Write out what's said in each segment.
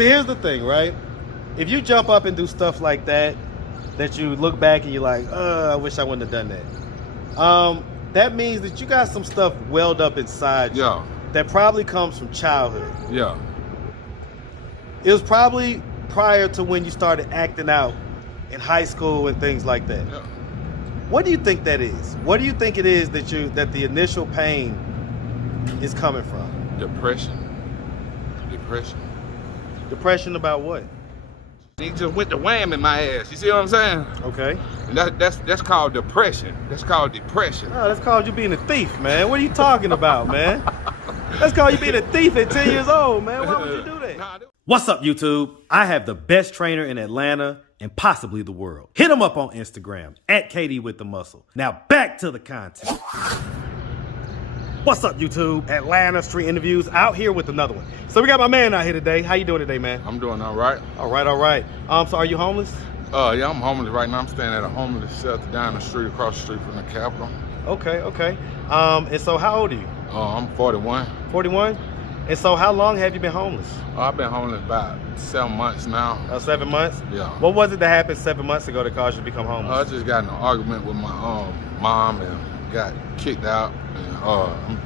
See, here's the thing, right? If you jump up and do stuff like that, that you look back and you're like, I wish I wouldn't have done that. That means that you got some stuff welled up inside you. Yeah. That probably comes from childhood. Yeah. It was probably prior to when you started acting out in high school and things like that. Yeah. What do you think that is? What do you think it is that the initial pain is coming from? Depression. Depression about what? He just went to wham in my ass. You see what I'm saying? Okay. And that's called depression. That's called depression. No, that's called you being a thief, man. What are you talking about, man? That's called you being a thief at 10 years old, man. Why would you do that? What's up, YouTube? I have the best trainer in Atlanta and possibly the world. Hit him up on Instagram, @KDWithTheMuscle. Now back to the content. What's up, YouTube? Atlanta Street Interviews out here with another one. So we got my man out here today. How you doing today, man? I'm doing all right. All right. So are you homeless? Yeah, I'm homeless right now. I'm staying at a homeless shelter down the street, across the street from the Capitol. Okay. And so how old are you? I'm 41. 41? And so how long have you been homeless? I've been homeless about 7 months now. 7 months? Yeah. What was it that happened 7 months ago that caused you to become homeless? I just got in an argument with my mom and got kicked out. And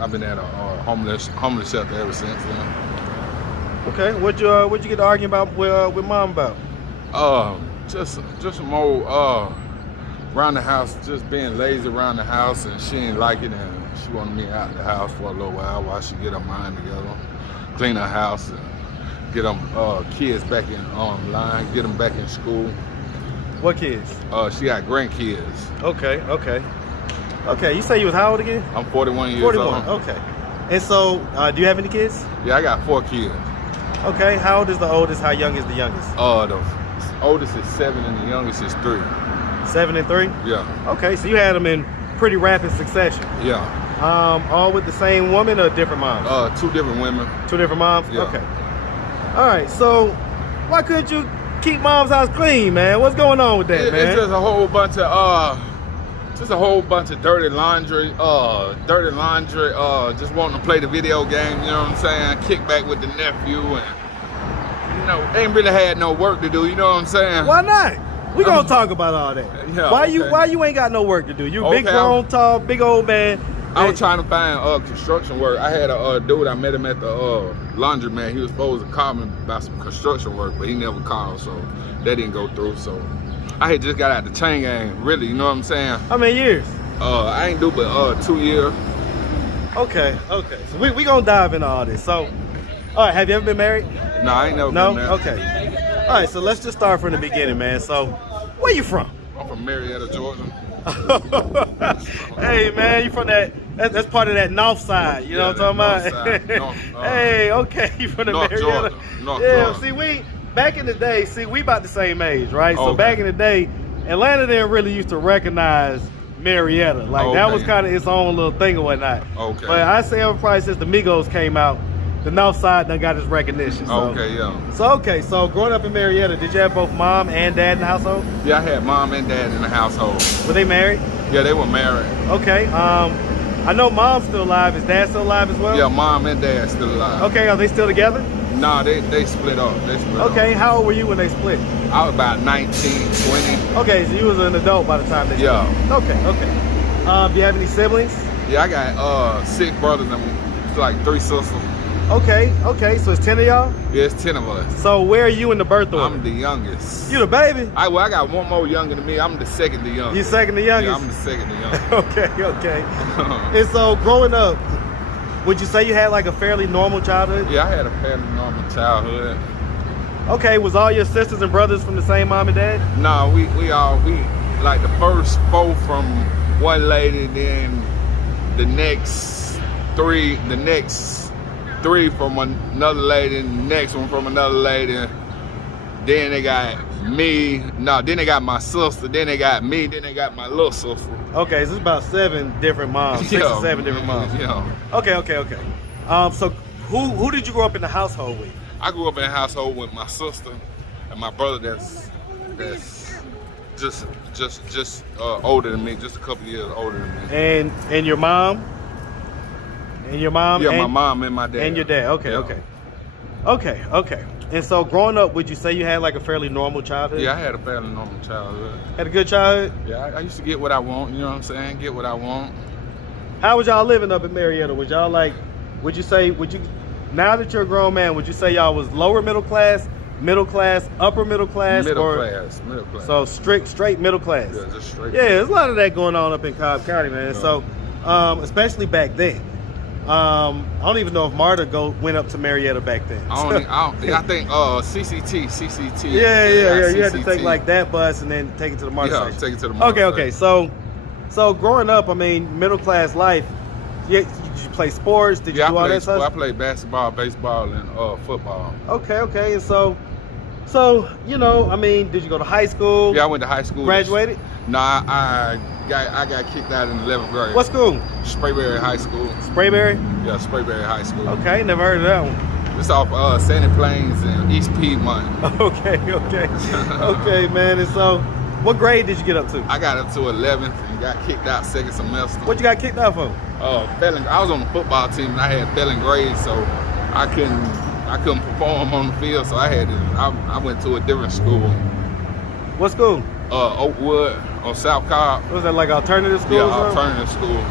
I've been at a homeless shelter ever since then. Okay. What'd you get to arguing about with mom about? Just some old around the house, just being lazy around the house, and she ain't like it, and she wanted me out the house for a little while she get her mind together, clean her house, and get them kids back in line, get them back in school. What kids? She got grandkids. Okay, you say you was how old again? I'm 41 years 41, old. okay. And so, do you have any kids? Yeah, I got 4 kids. Okay, how old is the oldest? How young is the youngest? The oldest is 7 and the youngest is 3. 7 and 3? Yeah. Okay, so you had them in pretty rapid succession. Yeah. All with the same woman or different moms? 2 different women. 2 different moms? Yeah. Okay. All right, so why couldn't you keep mom's house clean, man? What's going on with that, man? It's just a whole bunch of dirty laundry, just wanting to play the video game, you know what I'm saying? Kick back with the nephew, and ain't really had no work to do, you know what I'm saying? Why not? We gonna talk about all that. Yeah, why you ain't got no work to do? You big grown, tall, big old man. I was trying to find construction work. I had a dude, I met him at the laundromat. He was supposed to call me about some construction work, but he never called, so that didn't go through. So I had just got out the chain gang, really, you know what I'm saying? How many years? I ain't do but 2 years. Okay. So we gonna dive into all this. So, all right, have you ever been married? No, I ain't never been married. Okay. All right, so let's just start from the beginning, man. So, where you from? I'm from Marietta, Georgia. Hey, man, you from that's part of that north side, you know what I'm talking about? Hey, okay, you from the North Marietta. Georgia. North Georgia. See, back in the day, we about the same age, right? So Okay. back in the day, Atlanta didn't really used to recognize Marietta. Like, that was kind of its own little thing or whatnot. Okay. But I say probably since the Migos came out, the north side done got its recognition. So. Okay, yeah. So growing up in Marietta, did you have both mom and dad in the household? Yeah, I had mom and dad in the household. Were they married? Yeah, they were married. Okay. I know mom's still alive. Is dad still alive as well? Yeah, mom and dad still alive. Okay, are they still together? Nah, they split up. Okay, how old were you when they split? I was about 19, 20. Okay, so you was an adult by the time they split. Yeah. Okay. Do you have any siblings? Yeah, I got 6 brothers and like 3 sisters. Okay, so it's 10 of y'all? Yeah, it's 10 of us. So where are you in the birth order? I'm the youngest. You the baby? I got 1 more younger than me. I'm the second the youngest. You second the youngest? Yeah, I'm the second the youngest. Okay. And so growing up, would you say you had like a fairly normal childhood? Yeah, I had a fairly normal childhood. Okay, was all your sisters and brothers from the same mom and dad? No, we like the first 4 from one lady, then the next 3 from another lady, and the next one from another lady. Then they got me. No, then they got my sister. Then they got me. Then they got my little sister. Okay, so it's about 7 different moms, 6 or 7 different moms. Yeah. Okay. So who did you grow up in the household with? I grew up in a household with my sister and my brother that's just older than me, just a couple years older than me. And your mom? And your mom? Yeah, my mom and my dad. And your dad. Okay. And so growing up, would you say you had like a fairly normal childhood? Yeah, I had a fairly normal childhood. Had a good childhood? Yeah, I used to get what I want, you know what I'm saying? Get what I want. How was y'all living up in Marietta? Was y'all like, now that you're a grown man, would you say y'all was lower middle class, upper middle class? Middle class. So straight middle class. Yeah, just straight. Yeah, there's a lot of that going on up in Cobb County, man. Yeah. So, especially back then. I don't even know if Marta went up to Marietta back then. I think CCT. Yeah. You had to take like that bus and then take it to the Marta station. Take it to the Marta Okay. So growing up, I mean, middle class life. Did you play sports? Did you do all that stuff? I played basketball, baseball, and football. Okay. And so you know, I mean, did you go to high school? Yeah, I went to high school. Graduated? No, I got kicked out in 11th grade. What school? Sprayberry High School. Sprayberry? Yeah, Sprayberry High School. Okay, never heard of that one. It's off Sandy Plains and East Piedmont. Okay, man. And so, what grade did you get up to? I got up to 11th and got kicked out second semester. What you got kicked out for? I was on the football team and I had failing grades, so I couldn't perform on the field, so I went to a different school. What school? Oakwood on South Cobb. Was that like alternative school? Yeah, alternative school.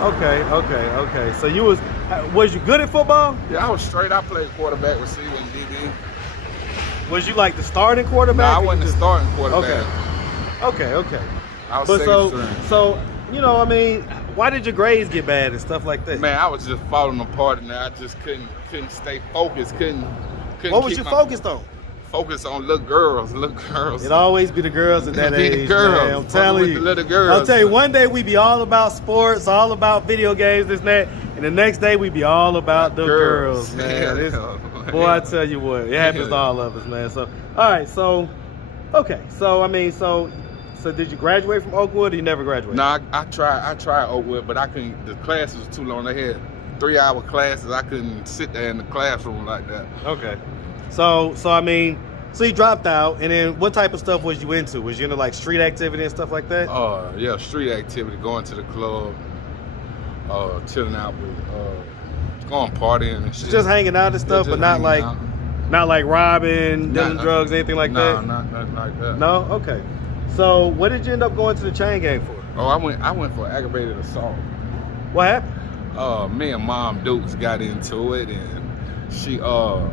Okay. So was you good at football? Yeah, I was straight. I played quarterback, receiver, and DB. Was you like the starting quarterback? No, I wasn't the starting quarterback. Okay. I was second string. So, you know, I mean, why did your grades get bad and stuff like that? Man, I was just falling apart and I just couldn't stay focused. Couldn't what was you focused on? Focus on little girls. It always be the girls at that age, girls. Man. I'm telling you. The little girls. I'll tell you, one day we be all about sports, all about video games, this and that, and the next day we be all about the girls, man. Boy, I tell you what, it happens to all of us, man. So, all right, so did you graduate from Oakwood or you never graduated? No, I tried Oakwood, but I couldn't. The classes were too long. They had 3-hour classes. I couldn't sit there in the classroom like that. Okay. So you dropped out, and then what type of stuff was you into? Was you into like street activity and stuff like that? Yeah, street activity, going to the club, chilling out with, going partying and shit. Just hanging out and stuff, but not like robbing, dealing drugs, anything like that? No, nothing like that. No? Okay. So what did you end up going to the chain gang for? I went for aggravated assault. What happened? Me and Mom Dukes got into it, and she what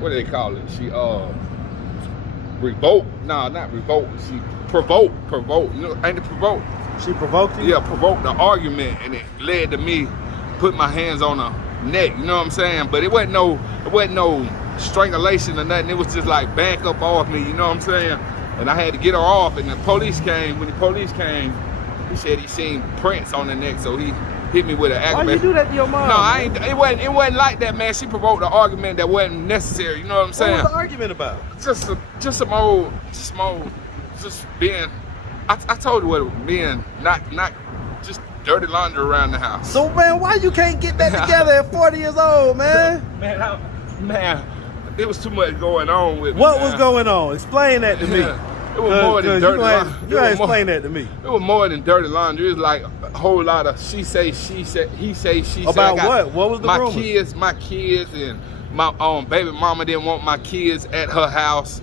do they call it? She revoked. No, not revoked. She provoked. You know, ain't it provoked? She provoked you? Yeah, provoked the argument, and it led to me putting my hands on her neck. You know what I'm saying? But it wasn't no strangulation or nothing. It was just like back up off me. You know what I'm saying? And I had to get her off. And the police came. When the police came, he said he seen prints on the neck, so he hit me with an aggravated. Why you do that to your mom? No, I ain't. It wasn't like that, man. She provoked the argument that wasn't necessary. You know what I'm saying? What was the argument about? Just being. I told you what it was, being not just dirty laundry around the house. So man, why you can't get that together at 40 years old, man? Man, there was too much going on with me. What was going on? Explain that to me. It was more than dirty laundry. You gotta explain that to me. It was more than dirty laundry. It was like a whole lot of she say, he say. About what? What was the rumors? My kids, and my baby mama didn't want my kids at her house,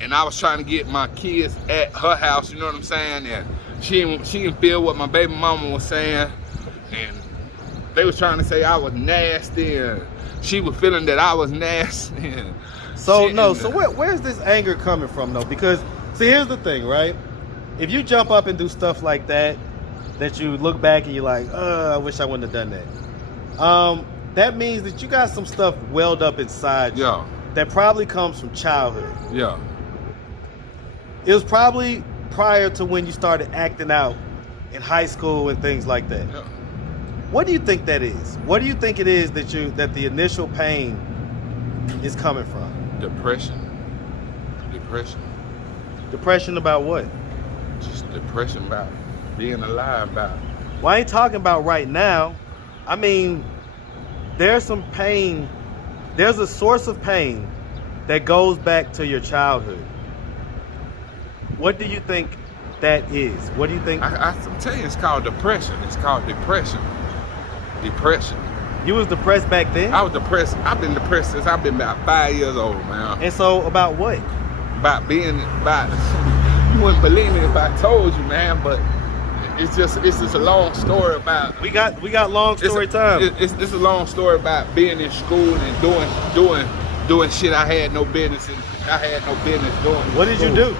and I was trying to get my kids at her house. You know what I'm saying? And she didn't feel what my baby mama was saying, and they was trying to say I was nasty, and she was feeling that I was nasty. So where's this anger coming from though? Because see, here's the thing, right? If you jump up and do stuff like that you look back and you're like, I wish I wouldn't have done that. That means that you got some stuff welled up inside you. Yeah. That probably comes from childhood. Yeah. It was probably prior to when you started acting out in high school and things like that. Yeah. What do you think that is? What do you think it is that the initial pain is coming from? Depression. Depression about what? Just depression about being alive, about. Well, I ain't talking about right now. I mean, there's some pain. There's a source of pain that goes back to your childhood. What do you think that is? What do you think? I'm telling you, it's called depression. Depression. You was depressed back then? I was depressed. I've been depressed since I've been about 5 years old, man. And so, about what? You wouldn't believe me if I told you, man, but it's just a long story about. We got long story time. It's a long story about being in school and doing shit I had no business doing. What did you do?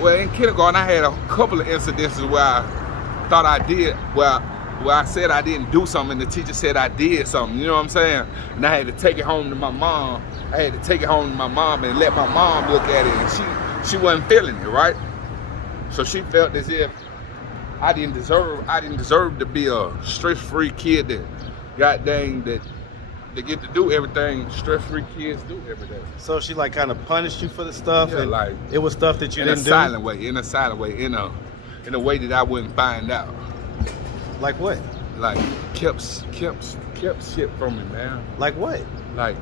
Well, in kindergarten, I had a couple of incidences where I thought I did, where I said I didn't do something, and the teacher said I did something. You know what I'm saying? And I had to take it home to my mom. And let my mom look at it, and she wasn't feeling it, right? So she felt as if I didn't deserve to be a stress-free kid that, goddamn, that they get to do everything stress-free kids do every day. So she like kind of punished you for the stuff, yeah, and like it was stuff that you didn't do? In a silent way, in a way that I wouldn't find out. Like what? Like kept shit from me, man. Like what? Like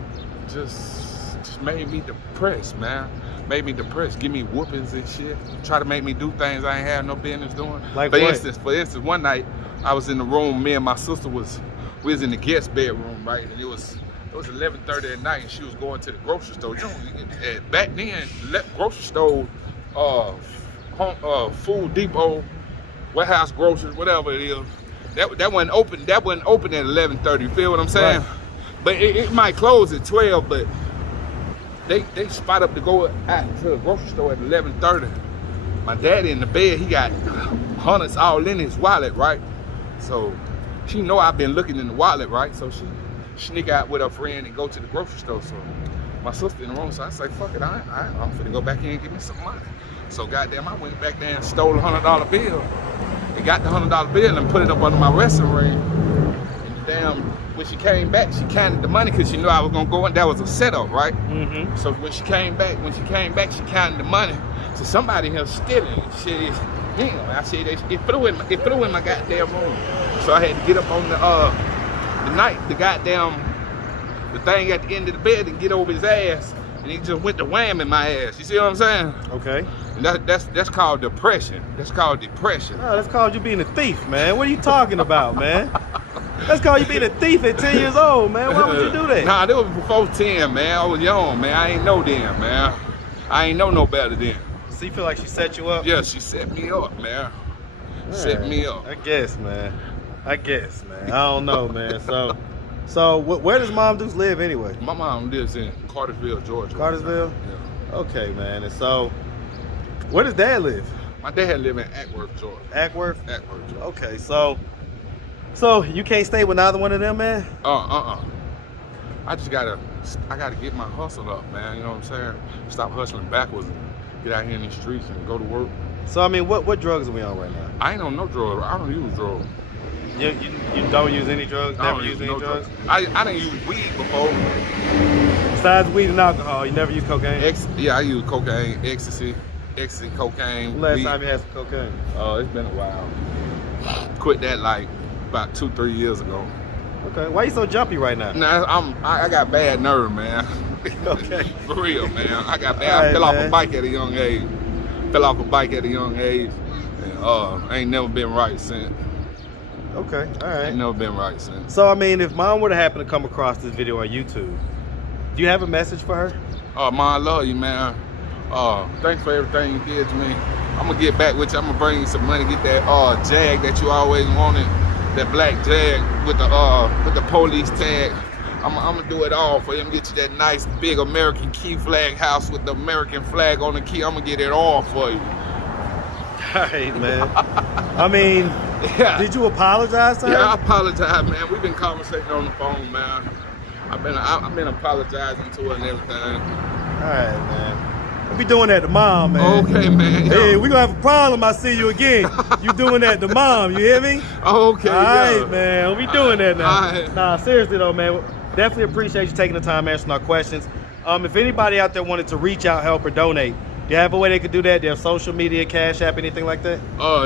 just made me depressed, man. Made me depressed, give me whoopings and shit. Try to make me do things I ain't had no business doing. Like for what? instance, one night I was in the room, me and my sister we was in the guest bedroom, right? And it was 11:30 at night, and she was going to the grocery store. You know, back then, grocery store, Food Depot, warehouse groceries, whatever it is, that wasn't open. That wasn't open at 11:30. You feel what I'm saying? Right. But it might close at 12. But they spot up to go out to the grocery store at 11:30. My daddy in the bed, he got hundreds all in his wallet, right? So she know I've been looking in the wallet, right? So she sneak out with her friend and go to the grocery store. So my sister in the room, so I say, fuck it, I'm finna go back in and give me some money. So goddamn, I went back there and stole a $100 bill. And got the $100 bill and put it up under my wrestling ring. And damn, when she came back, she counted the money because she knew I was gonna go in. That was a setup, right? Mm-hmm. So when she came back, she counted the money. So somebody here stealing shit. Damn, I said it flew in my goddamn room. So I had to get up on the thing at the end of the bed and get over his ass, and he just went to whamming my ass. You see what I'm saying? Okay. And that's called depression. That's called depression. No, that's called you being a thief, man. What are you talking about, man? That's called you being a thief at 10 years old, man. Why would you do that? Nah, that was before 10, man. I was young, man. I ain't know then, man. I ain't know no better then. So you feel like she set you up? Yeah, she set me up, man. Set me up. I guess, man. I don't know, man. So where does Mom Deuce live anyway? My mom lives in Cartersville, Georgia. Cartersville? Yeah. Okay, man. And so, where does Dad live? My dad live in Acworth, Georgia. Acworth, Georgia. Okay, so you can't stay with neither one of them, man? I gotta get my hustle up, man. You know what I'm saying? Stop hustling backwards and get out here in these streets and go to work. So I mean, what drugs are we on right now? I ain't on no drugs. I don't use drugs. You don't use any drugs? Never use any drugs? I didn't use weed before. Besides weed and alcohol, you never use cocaine? Yeah, I use cocaine, ecstasy, cocaine. Last time you had some cocaine? It's been a while. Quit that like about 2-3 years ago. Okay, why you so jumpy right now? Nah, I got bad nerve, man. Okay. For real, man. I got bad. I fell off a bike at a young age. And I ain't never been right since. Okay, all right. Ain't never been right since. So I mean, if Mom were to happen to come across this video on YouTube, do you have a message for her? Mom, I love you, man. Thanks for everything you did to me. I'm gonna get back with you. I'm gonna bring you some money, get that Jag that you always wanted, that black Jag with the police tag. I'm gonna do it all for you. I'm gonna get you that nice big American key flag house with the American flag on the key. I'm gonna get it all for you. All right, man. I mean, yeah. Did you apologize to her? Yeah, I apologize, man. We've been conversating on the phone, man. I've been apologizing to her and everything. All right, man. We'll be doing that to Mom, man. Okay, man. Hey, we gonna have a problem. I see you again. You doing that to Mom? You hear me? Okay. All right, man. We doing that now. All right. Nah, seriously though, man. Definitely appreciate you taking the time answering our questions. If anybody out there wanted to reach out, help, or donate, do you have a way they could do that? Do you have social media, Cash App, anything like that?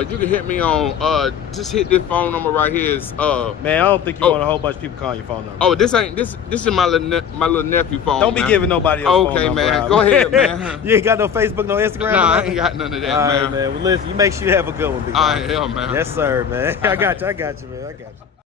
You can hit me on, just hit this phone number right here. Is man, I don't think you want a whole bunch of people calling your phone number. Oh, this is my little nephew phone. Don't be giving nobody else phone number man. out. Go ahead, man. You ain't got no Facebook, no Instagram? Nah, I ain't got none of that, all man. Right, man. Well, listen, you make sure you have a good one, big man. Man. Yes, sir, man. I got you, man. I got you.